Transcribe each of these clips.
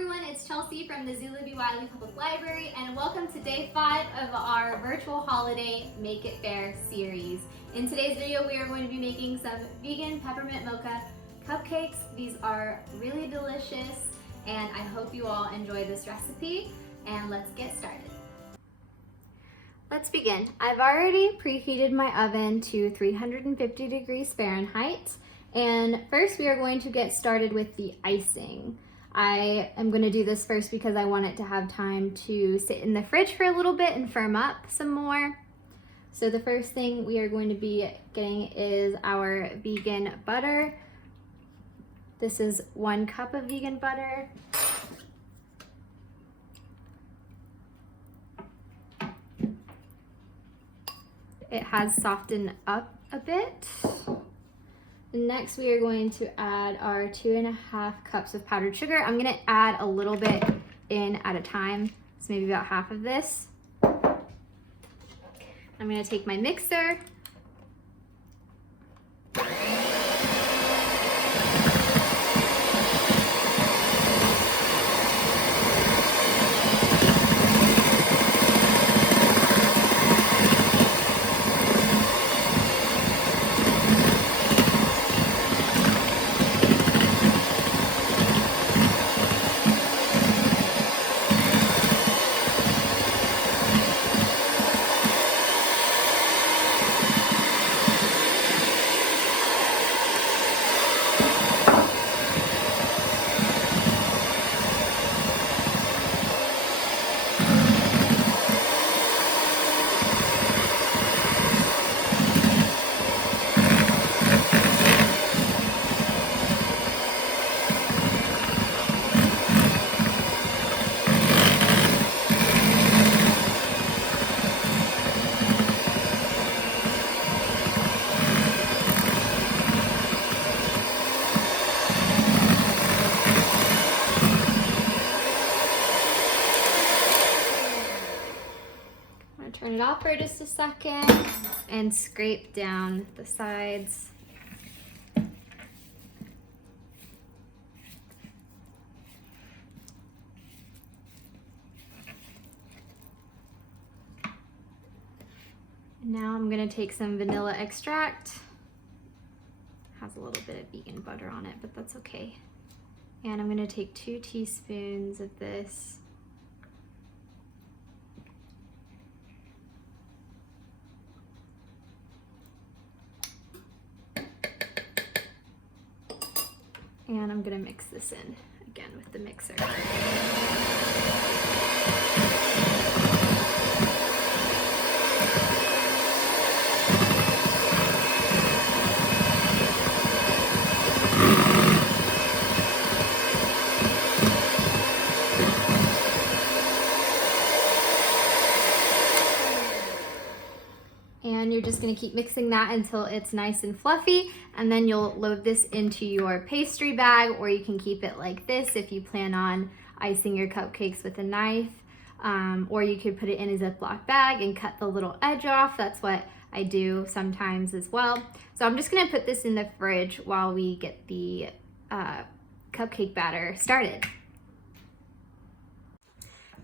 everyone, it's Chelsea from the Zulu B. Wiley Public Library, and welcome to day 5 of our virtual holiday Make It Fair series. In today's video, we are going to be making some vegan peppermint mocha cupcakes. These are really delicious, and I hope you all enjoy this recipe, and let's get started. Let's begin. I've already preheated my oven to 350 degrees Fahrenheit, and first we are going to get started with the icing. I am going to do this first because I want it to have time to sit in the fridge for a little bit and firm up some more. So the first thing we are going to be getting is our vegan butter. This is 1 cup of vegan butter. It has softened up a bit. Next, we are going to add our 2.5 cups of powdered sugar. I'm gonna add a little bit in at a time, so maybe about half of this. I'm gonna take my mixer. Turn it off for just a second and scrape down the sides. Now I'm going to take some vanilla extract. It has a little bit of vegan butter on it, but that's okay. And I'm going to take 2 teaspoons of this. And I'm gonna mix this in again with the mixer. And you're just gonna keep mixing that until it's nice and fluffy, and then you'll load this into your pastry bag, or you can keep it like this if you plan on icing your cupcakes with a knife, or you could put it in a Ziploc bag and cut the little edge off. That's what I do sometimes as well. So I'm just gonna put this in the fridge while we get the cupcake batter started.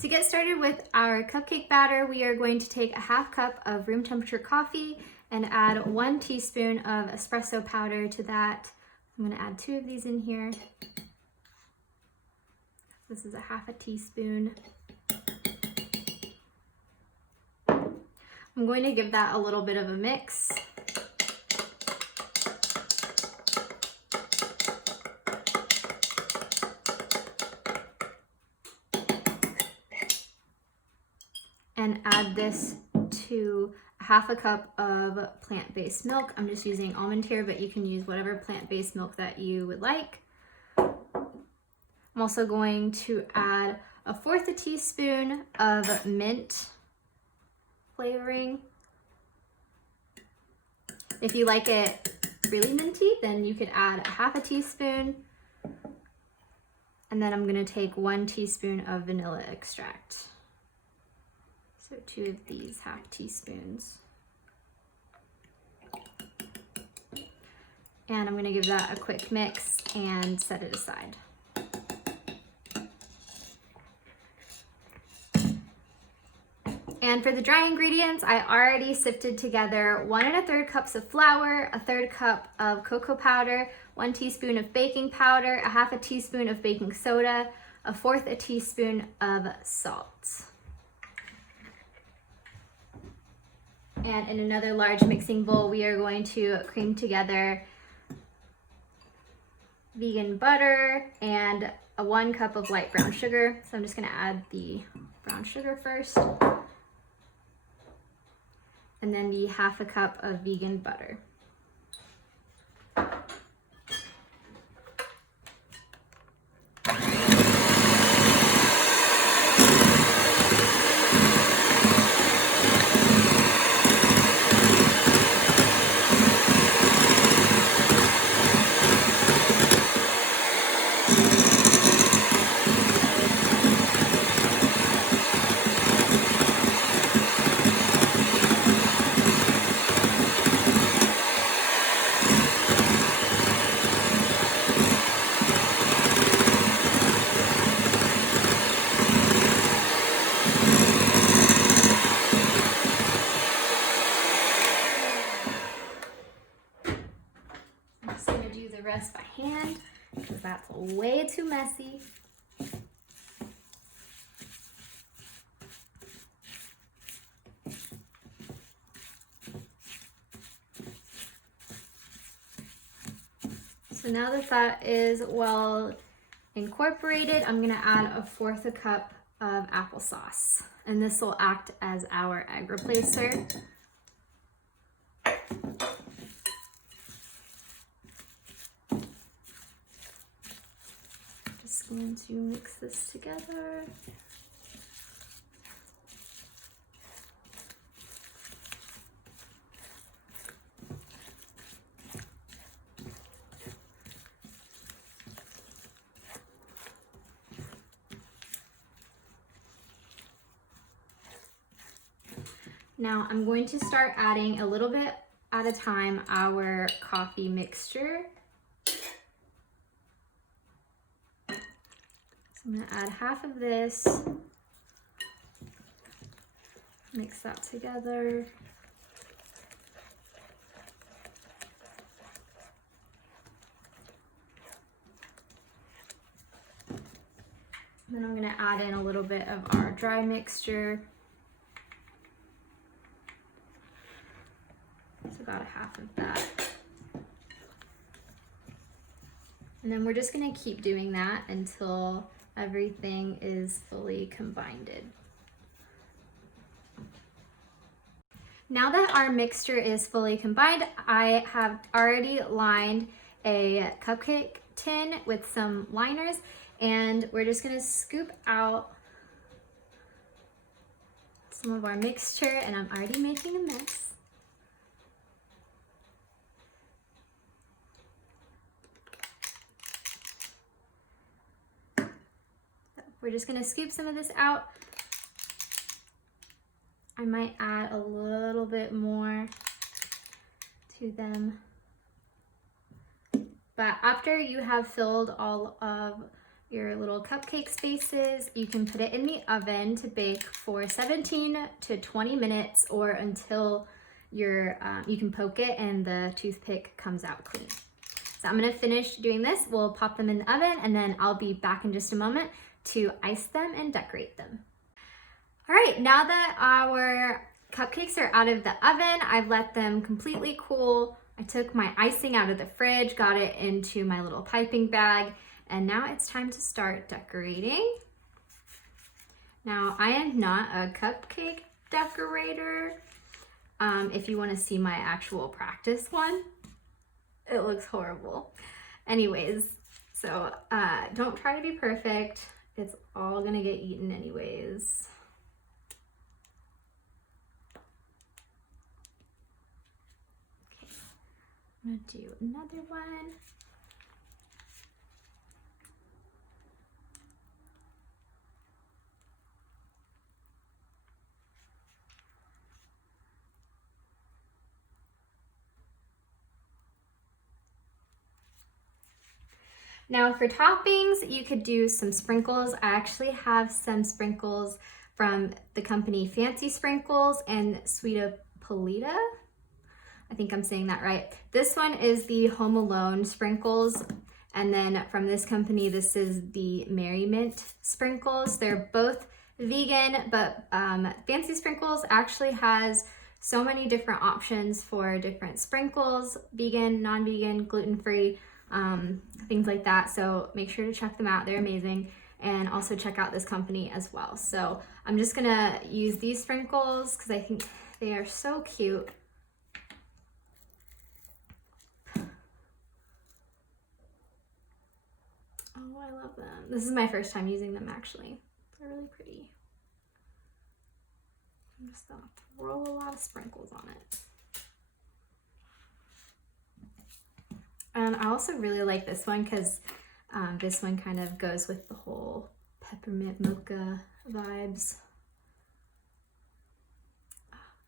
To get started with our cupcake batter, we are going to take a 1/2 cup of room temperature coffee and add 1 teaspoon of espresso powder to that. I'm going to add 2 of these in here. This is a 1/2 teaspoon. I'm going to give that a little bit of a mix. And add this to a 1/2 cup of plant-based milk. I'm just using almond here, but you can use whatever plant-based milk that you would like. I'm also going to add 1/4 teaspoon of mint flavoring. If you like it really minty, then you could add a 1/2 teaspoon. And then I'm gonna take 1 teaspoon of vanilla extract. So 2 of these 1/2 teaspoons. And I'm gonna give that a quick mix and set it aside. And for the dry ingredients, I already sifted together 1 1/3 cups of flour, 1/3 cup of cocoa powder, 1 teaspoon of baking powder, 1/2 teaspoon of baking soda, 1/4 teaspoon of salt. And in another large mixing bowl, we are going to cream together vegan butter and 1 cup of light brown sugar. So I'm just gonna add the brown sugar first, and then the 1/2 cup of vegan butter. Rest by hand because that's way too messy. So now that that is well incorporated, I'm gonna add 1/4 cup of applesauce, and this will act as our egg replacer. Just going to mix this together. Now I'm going to start adding a little bit at a time our coffee mixture. So I'm gonna add 1/2 of this, mix that together. Then I'm gonna add in a little bit of our dry mixture. So about 1/2 of that. And then we're just gonna keep doing that until everything is fully combined. Now that our mixture is fully combined, I have already lined a cupcake tin with some liners, and we're just gonna scoop out some of our mixture, and I'm already making a mess. We're just gonna scoop some of this out. I might add a little bit more to them. But after you have filled all of your little cupcake spaces, you can put it in the oven to bake for 17 to 20 minutes or until you can poke it and the toothpick comes out clean. So I'm gonna finish doing this. We'll pop them in the oven, and then I'll be back in just a moment to ice them and decorate them. All right, now that our cupcakes are out of the oven, I've let them completely cool. I took my icing out of the fridge, got it into my little piping bag, and now it's time to start decorating. Now, I am not a cupcake decorator. If you want to see my actual practice one, it looks horrible. Anyways, so don't try to be perfect. It's all gonna get eaten anyways. Okay, I'm gonna do another one. Now for toppings, you could do some sprinkles. I actually have some sprinkles from the company Fancy Sprinkles and Sweeta Polita. I think I'm saying that right. This one is the Home Alone sprinkles. And then from this company, this is the Merry Mint sprinkles. They're both vegan, but Fancy Sprinkles actually has so many different options for different sprinkles, vegan, non-vegan, gluten-free, things like that. So make sure to check them out. They're amazing. And also check out this company as well. So I'm just gonna use these sprinkles because I think they are so cute. Oh, I love them. This is my first time using them actually. They're really pretty. I'm just gonna throw a lot of sprinkles on it. And I also really like this one because this one kind of goes with the whole peppermint mocha vibes.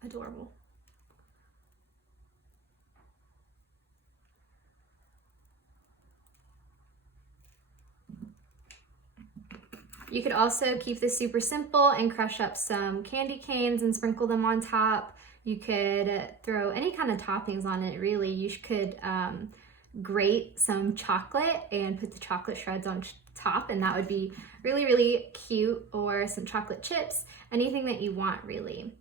Adorable. You could also keep this super simple and crush up some candy canes and sprinkle them on top. You could throw any kind of toppings on it, really. You could grate some chocolate and put the chocolate shreds on top, and that would be really, really cute, or some chocolate chips, anything that you want, really.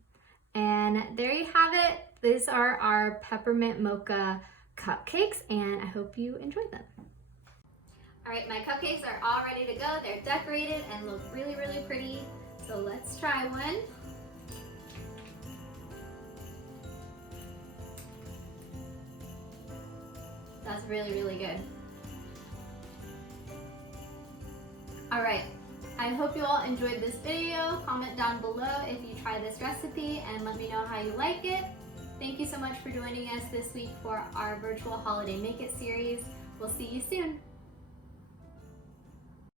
And there you have it. These are our Peppermint Mocha Cupcakes, and I hope you enjoyed them. All right, my cupcakes are all ready to go. They're decorated and look really, really pretty. So let's try one. That's really, really good. All right, I hope you all enjoyed this video. Comment down below if you try this recipe and let me know how you like it. Thank you so much for joining us this week for our virtual holiday Make It series. We'll see you soon.